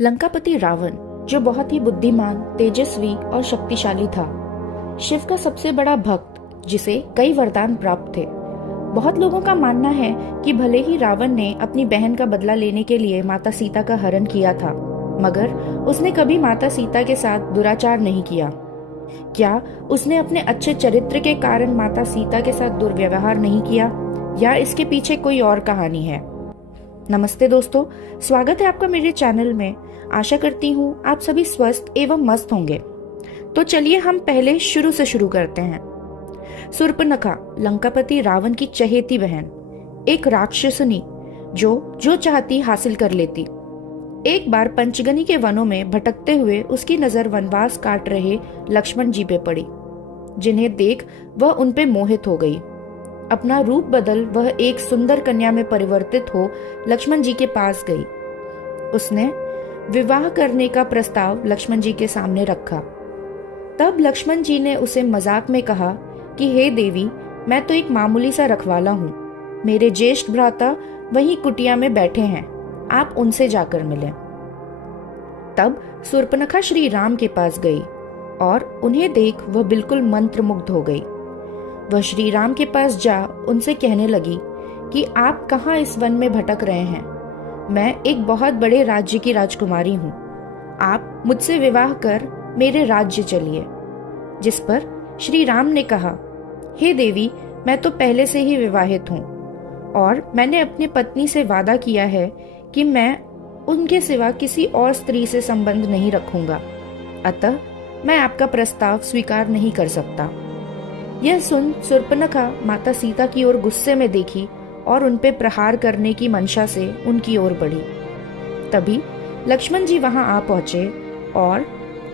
लंकापति रावण, जो बहुत ही बुद्धिमान, तेजस्वी और शक्तिशाली था, शिव का सबसे बड़ा भक्त, जिसे कई वरदान प्राप्त थे। बहुत लोगों का मानना है कि भले ही रावण ने अपनी बहन का बदला लेने के लिए माता सीता का हरण किया था, मगर उसने कभी माता सीता के साथ दुराचार नहीं किया। क्या उसने अपने अच्छे चरित्र के कारण माता सीता के साथ दुर्व्यवहार नहीं किया, या इसके पीछे कोई और कहानी है? नमस्ते दोस्तों, स्वागत है आपका मेरे चैनल में। आशा करती हूँ आप सभी स्वस्थ एवं मस्त होंगे। तो चलिए हम पहले शुरू से शुरू करते हैं। शूर्पणखा, लंकापति रावण की चहेती बहन, एक राक्षसनी जो चाहती हासिल कर लेती। एक बार पंचगनी के वनों में भटकते हुए उसकी नजर वनवास काट रहे लक्ष्मण जी पे पड़ी, जिन्हें देख वह उन पे मोहित हो गई। अपना रूप बदल वह एक सुंदर कन्या में परिवर्तित हो लक्ष्मण जी के पास गई। उसने विवाह करने का प्रस्ताव लक्ष्मण जी के सामने रखा। तब लक्ष्मण जी ने उसे मजाक में कहा कि हे देवी, मैं तो एक मामूली सा रखवाला हूँ। मेरे ज्येष्ठ भ्राता वहीं कुटिया में बैठे हैं, आप उनसे जाकर मिलें। तब शूर्पणखा श्री राम के पास गई और उन्हें देख वह बिल्कुल मंत्रमुग्ध हो गई। वह श्री राम के पास जा उनसे कहने लगी कि आप कहाँ इस वन में भटक रहे हैं? मैं एक बहुत बड़े राज्य की राजकुमारी हूँ। आप मुझसे विवाह कर मेरे राज्य चलिए। जिस पर श्री राम ने कहा, हे देवी, मैं तो पहले से ही विवाहित हूँ और मैंने अपनी पत्नी से वादा किया है कि मैं उनके सिवा किसी और स्त्री से संबंध नहीं रखूंगा। अतः मैं आपका प्रस्ताव स्वीकार नहीं कर सकता। यह सुन शूर्पणखा माता सीता की ओर गुस्से में देखी और उनपे प्रहार करने की मंशा से उनकी ओर बढ़ी। तभी लक्ष्मण जी वहां आ पहुंचे और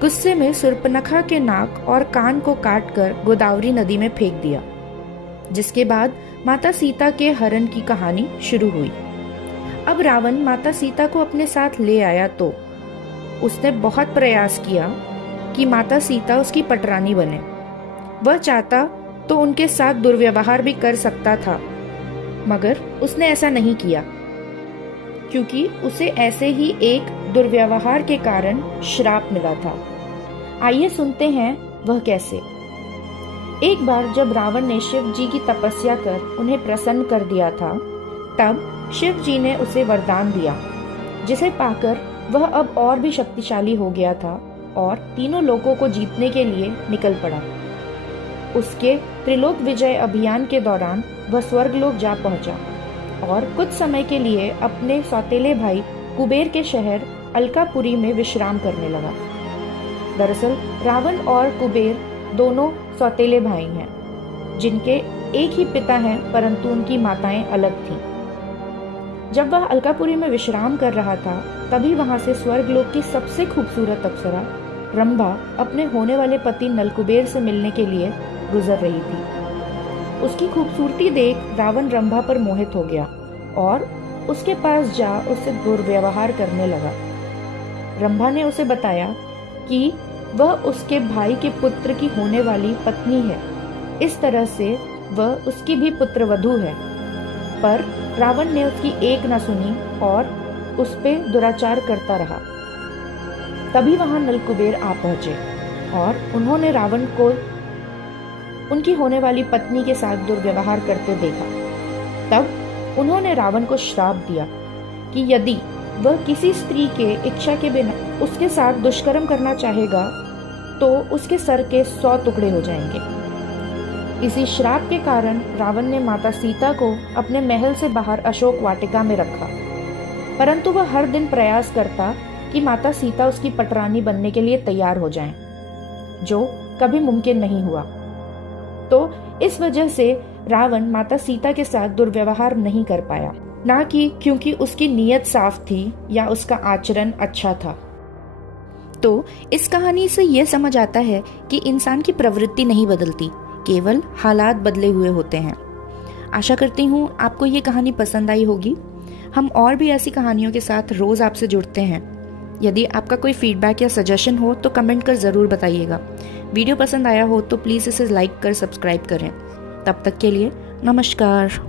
गुस्से में शूर्पणखा के नाक और कान को काटकर गोदावरी नदी में फेंक दिया। जिसके बाद माता सीता के हरण की कहानी शुरू हुई। अब रावण माता सीता को अपने साथ ले आया तो उसने बहुत प्रयास किया कि माता सीता उसकी पटरानी बने। वह चाहता तो उनके साथ दुर्व्यवहार भी कर सकता था, मगर उसने ऐसा नहीं किया, क्योंकि उसे ऐसे ही एक दुर्व्यवहार के कारण श्राप मिला था। आइए सुनते हैं वह कैसे। एक बार जब रावण ने शिव जी की तपस्या कर उन्हें प्रसन्न कर दिया था, तब शिव जी ने उसे वरदान दिया, जिसे पाकर वह अब और भी शक्तिशाली हो गया था और तीनों लोकों को जीतने के लिए निकल पड़ा। उसके त्रिलोक विजय अभियान के दौरान वह स्वर्गलोक जा पहुंचा और कुछ समय के लिए अपने सौतेले भाई कुबेर के शहर अलकापुरी में विश्राम करने लगा। दरअसल रावण और कुबेर दोनों सौतेले भाई हैं, जिनके एक ही पिता हैं, परंतु उनकी माताएं अलग थीं। जब वह अलकापुरी में विश्राम कर रहा था, तभी वहां से स्वर्गलोक की सबसे खूबसूरत अप्सरा रंभा अपने होने वाले पति नलकुबेर से मिलने के लिए गुजर रही थी। उसकी खूबसूरती देख रावण रंभा पर मोहित हो गया और उसके पास जा उससे दुर्व्यवहार करने लगा। रंभा ने उसे बताया कि वह उसके भाई के पुत्र की होने वाली पत्नी है, इस तरह से वह उसकी भी पुत्रवधू है। पर रावण ने उसकी एक न सुनी और उस पे दुराचार करता रहा। तभी वहां नलकुबेर आ पहुंचे और उन्होंने रावण को उनकी होने वाली पत्नी के साथ दुर्व्यवहार करते देखा। तब उन्होंने रावण को श्राप दिया कि यदि वह किसी स्त्री के इच्छा के बिना उसके साथ दुष्कर्म करना चाहेगा तो उसके सर के 100 टुकड़े हो जाएंगे। इसी श्राप के कारण रावण ने माता सीता को अपने महल से बाहर अशोक वाटिका में रखा, परंतु वह हर दिन प्रयास करता कि माता सीता उसकी पटरानी बनने के लिए तैयार हो जाएं, जो कभी मुमकिन नहीं हुआ। तो इस वजह से रावण माता सीता के साथ दुर्व्यवहार नहीं कर पाया, ना कि क्योंकि उसकी नीयत साफ थी या उसका आचरण अच्छा था। तो इस कहानी से यह समझ आता है कि इंसान की प्रवृत्ति नहीं बदलती, केवल हालात बदले हुए होते हैं। आशा करती हूँ आपको ये कहानी पसंद आई होगी। हम और भी ऐसी कहानियों के साथ रोज आपसे जुड़ते हैं। यदि आपका कोई फीडबैक या सजेशन हो तो कमेंट कर ज़रूर बताइएगा। वीडियो पसंद आया हो तो प्लीज़ इसे लाइक कर सब्सक्राइब करें। तब तक के लिए नमस्कार।